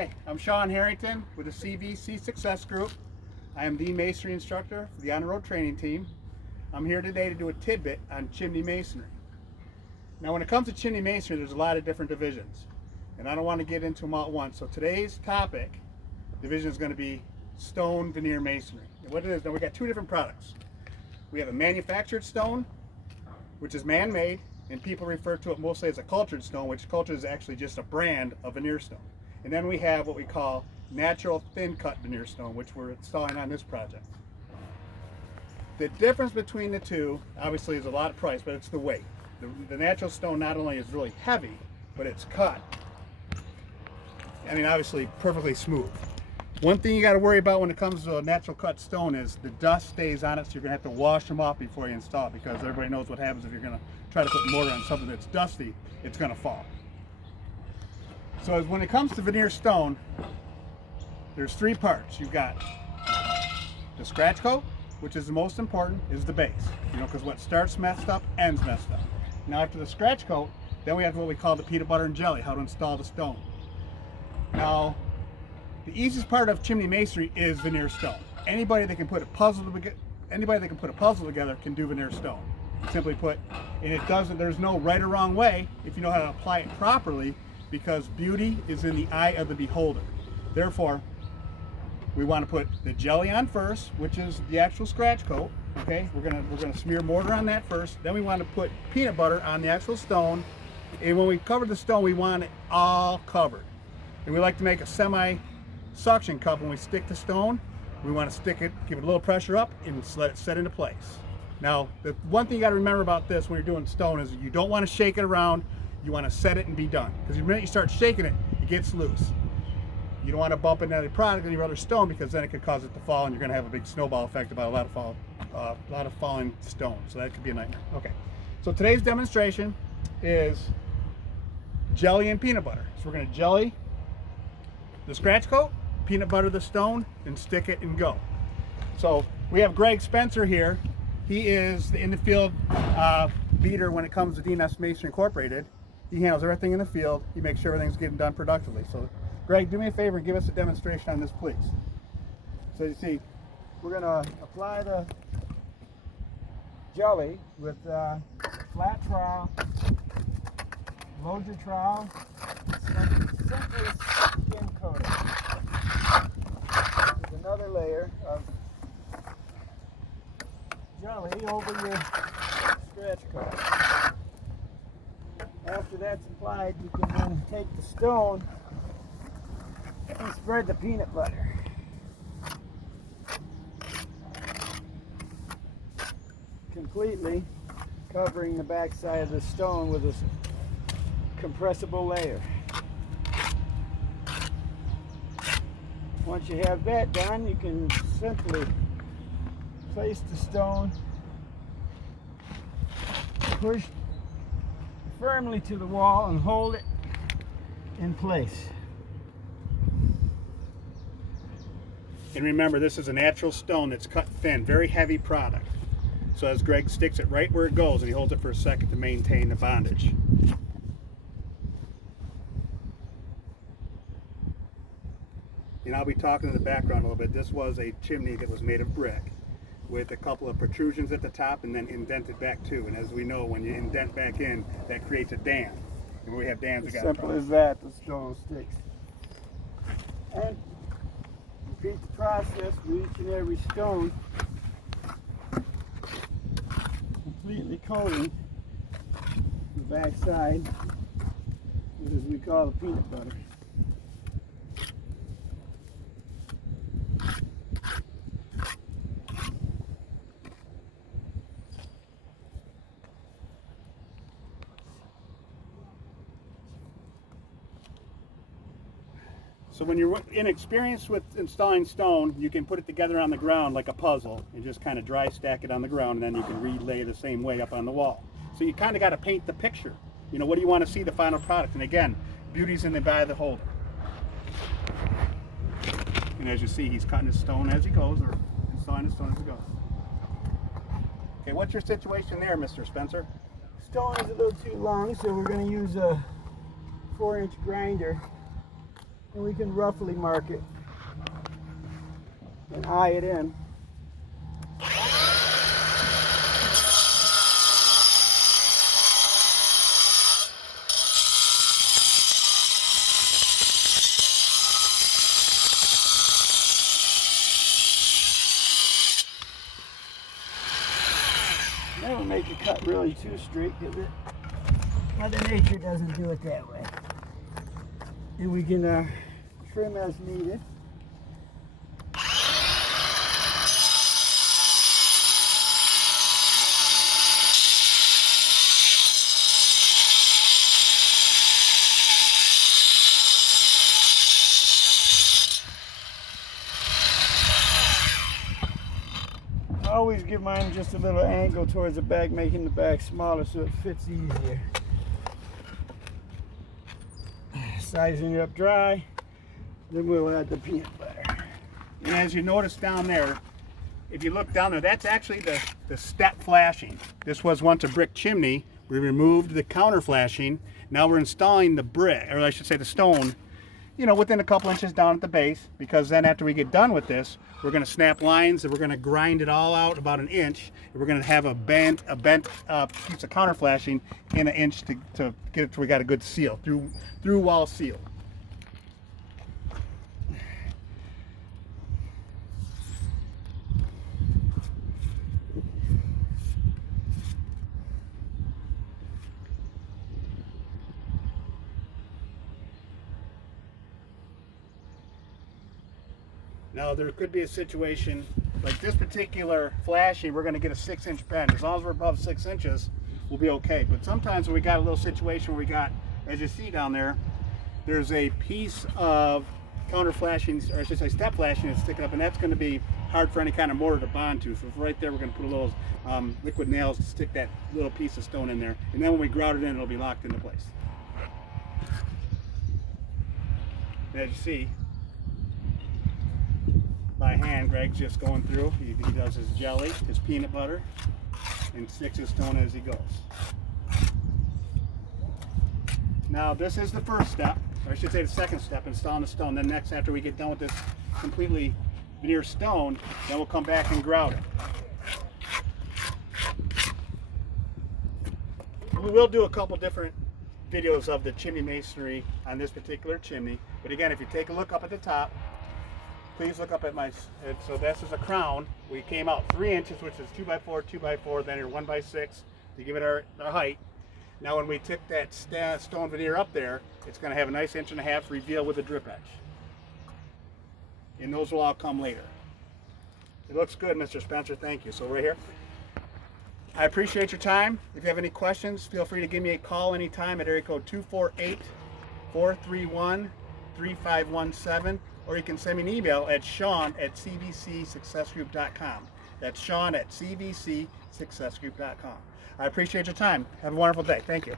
Hi, I'm Sean Harrington with the CVC Success Group. I am the masonry instructor for the On the Road training team. I'm here today to do a tidbit on chimney masonry. Now when it comes to chimney masonry, there's a lot of different divisions, and I don't want to get into them all at once. So today's topic, division, is going to be stone veneer masonry. And what it is, now we got two different products. We have a manufactured stone, which is man-made, and people refer to it mostly as a cultured stone, which cultured is actually just a brand of veneer stone. And then we have what we call natural thin cut veneer stone, which we're installing on this project. The difference between the two, obviously, is a lot of price, but it's the weight. The natural stone not only is really heavy, but it's cut, I mean, obviously perfectly smooth. One thing you got to worry about when it comes to a natural cut stone is the dust stays on it, so you're going to have to wash them off before you install it, because everybody knows what happens if you're going to try to put mortar on something that's dusty, it's going to fall. So when it comes to veneer stone, there's three parts. You've got the scratch coat, which is the most important, is the base. Because what starts messed up, ends messed up. Now after the scratch coat, then we have what we call the peanut butter and jelly, how to install the stone. Now, the easiest part of chimney masonry is veneer stone. Anybody that can put a puzzle together can do veneer stone. Simply put, and there's no right or wrong way if you know how to apply it properly, because beauty is in the eye of the beholder. Therefore, we want to put the jelly on first, which is the actual scratch coat. Okay, we're gonna smear mortar on that first. Then we want to put peanut butter on the actual stone, and when we cover the stone, we want it all covered. And we like to make a semi-suction cup when we stick the stone. We want to stick it, give it a little pressure up, and let it set into place. Now, the one thing you got to remember about this when you're doing stone is you don't want to shake it around. You want to set it and be done. Because the minute you start shaking it, it gets loose. You don't want to bump into any product on your other stone, because then it could cause it to fall, and you're going to have a big snowball effect about a lot of falling stones. So that could be a nightmare. Okay, so today's demonstration is jelly and peanut butter. So we're going to jelly the scratch coat, peanut butter the stone, and stick it and go. So we have Greg Spencer here. He is the in the field leader when it comes to DNS Masonry Incorporated. He handles everything in the field. He makes sure everything's getting done productively. So Greg, do me a favor and give us a demonstration on this, please. So you see, we're going to apply the jelly with flat trowel, load your trowel, simply skin coating. There's another layer of jelly over your scratch coat. After that's applied, you can then take the stone and spread the peanut butter. Completely covering the back side of the stone with this compressible layer. Once you have that done, you can simply place the stone, push firmly to the wall, and hold it in place. And remember, this is a natural stone that's cut thin, very heavy product. So as Greg sticks it right where it goes, and he holds it for a second to maintain the bondage. And I'll be talking in the background a little bit. This was a chimney that was made of brick with a couple of protrusions at the top and then indented back too. And as we know, when you indent back in, that creates a dam. And when we have dams, we got simple as that, the stone sticks. And repeat the process with each and every stone, completely coating the back side with, as we call, the peanut butter. So when you're inexperienced with installing stone, you can put it together on the ground like a puzzle and just kind of dry stack it on the ground, and then you can relay the same way up on the wall. So you kind of got to paint the picture. What do you want to see the final product? And again, beauty's in the eye of the holder. And as you see, he's cutting his stone as he goes, or installing his stone as he goes. Okay, what's your situation there, Mr. Spencer? Stone is a little too long, so we're going to use a 4-inch grinder and we can roughly mark it and eye it in. Never make a cut really too straight because Mother Nature doesn't do it that way. And we can trim as needed. I always give mine just a little angle towards the back, making the back smaller so it fits easier. Sizing it up dry, then we'll add the peanut butter. And as you notice down there, if you look down there, that's actually the step flashing. This was once a brick chimney. We removed the counter flashing. Now we're installing the brick, or I should say the stone, you know, within a couple inches down at the base, because then after we get done with this, we're going to snap lines and we're going to grind it all out about an inch. And we're going to have a bent piece of counter flashing in an inch to get it to we got a good seal, through wall seal. Now there could be a situation like this particular flashing, we're going to get a 6-inch bend. As long as we're above 6 inches, we'll be okay. But sometimes when we got a little situation where we got, as you see down there, there's a piece of counter flashing, or I should say step flashing that's sticking up, and that's going to be hard for any kind of mortar to bond to. So right there, we're going to put a little liquid nails to stick that little piece of stone in there. And then when we grout it in, it'll be locked into place. And as you see, by hand, Greg's just going through. He does his jelly, his peanut butter, and sticks his stone as he goes. Now this is the first step, or I should say the second step, installing the stone. Then next, after we get done with this completely veneer stone, then we'll come back and grout it. We will do a couple different videos of the chimney masonry on this particular chimney, but again, if you take a look up at the top, please look up at my, so this is a crown. We came out 3 inches, which is 2x4, 2x4, then your 1x6 to give it our height. Now when we took that stone veneer up there, it's going to have a nice 1.5 inch reveal with a drip edge. And those will all come later. It looks good, Mr. Spencer, thank you. So right here. I appreciate your time. If you have any questions, feel free to give me a call anytime at area code 248-431-3517. Or you can send me an email at Sean@cvcsuccessgroup.com. That's Sean@cvcsuccessgroup.com. I appreciate your time. Have a wonderful day. Thank you.